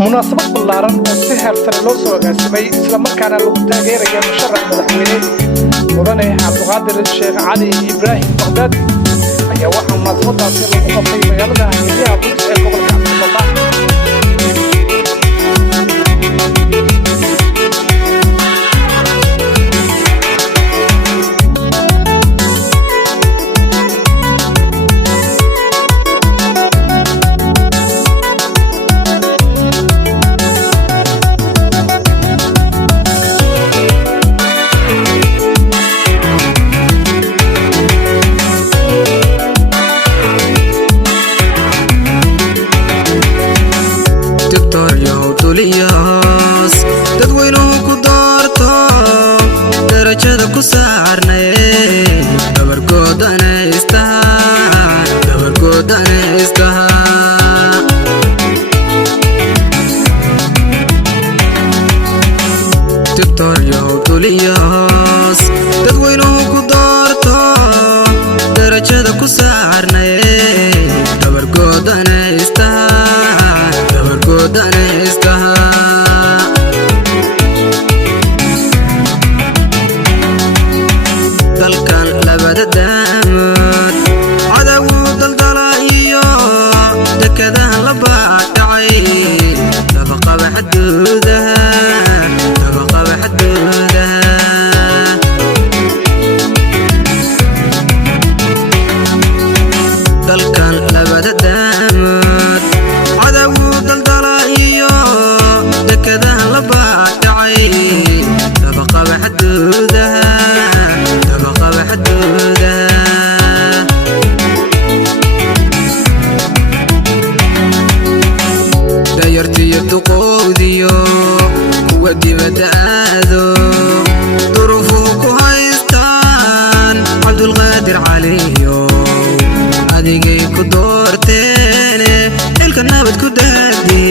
munaasabad ballaaran oo si heersan loo soo agaasimay isla markaana lagu taageerayo musharax madaxweyne mudane Cabdiqaadir Sheekh Cali Ibraahim Baqdaadi ayaa waxaa munaasabadaasi lagu qabtay magaalada Minneapolis ee gobolka Minnesota. Tuliyas dadweynuhu ku doorto darajada ku saarnay dabargoodana istaha Tuliyas dadweynuhu ku doorto darajada ku saarnay dabargoodana istaha dalkan labada daamad cadawu daldalayo dekadahan la baadhacay dabaqaba xaduudaha dalkan labada daamad cadawu daldalayo dekadahan la baadhacay dabaqaba xaduudaha dayartiyo duqowdiyo kuwa dibadda aado duruufuhu ku haystaan Cabdulqaadir Caliyo adigay ku doorteene xilka nabad ku daadi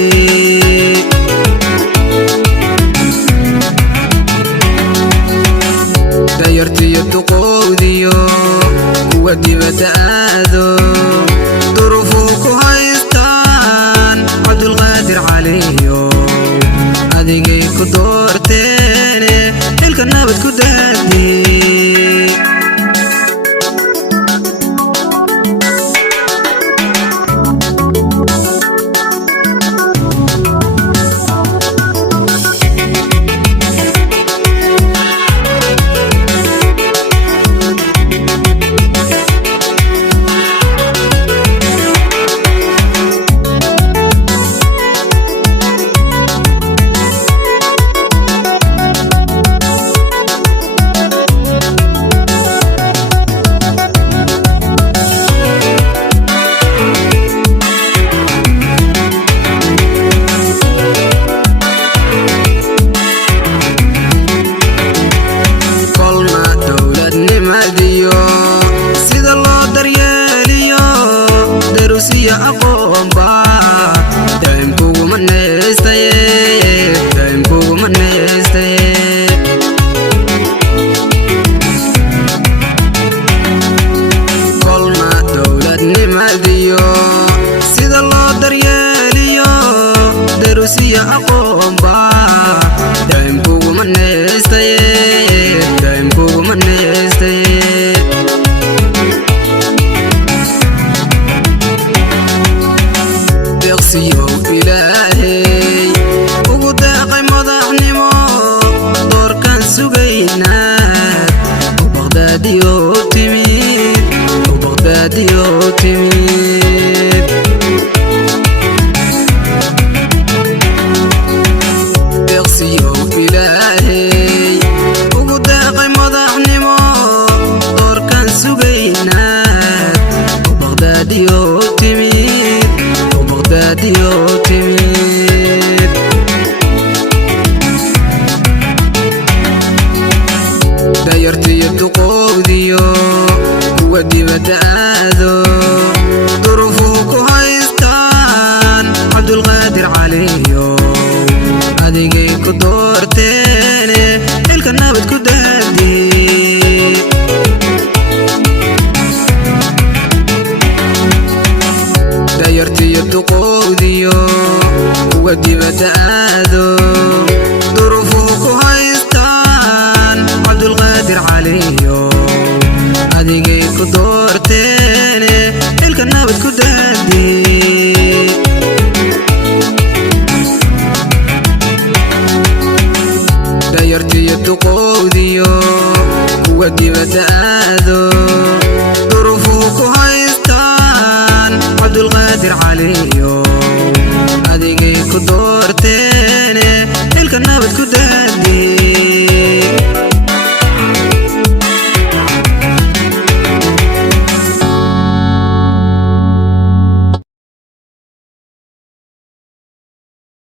dayartiyo duqowdiyo kuwa dibadda aado duruufuhu ku haystaan Cabdulqaadir Caliyo adigay ku doorteene xilka nabad ku daadi sida loo daryeeliyo daruusiya aqoonba daa'imkugu manaystaye kolna dowladnimadiyo sida loo daryeeliyo daruusiya aqoonba daa'imkugu manaystaye deqsiyow ilaahay ugu deeqay madaxnimo doorkan sugaynaad u Baqdaadiyo timid deqsiyow ilaahay ugu deeqay madaxnimo doorkan sugaynaad u Baqdaadiyo timid dayartiyo duqowdiyo kuwa dibadda aado duruufuhu ku haystaan Cabdulqaadir Caliyo adigay ku doorteene xilka nabad ku daadi dayartiyo duqowdiyo kuwa dibadda aado duruufuhu ku haystaan cabdulqaadir caliyo adigay ku doorteene xilka nabad ku daadii dayartiyo duqowdiyo kuwa dibadda aado duruufuhu ku haystaan cabdulqaadir caliyo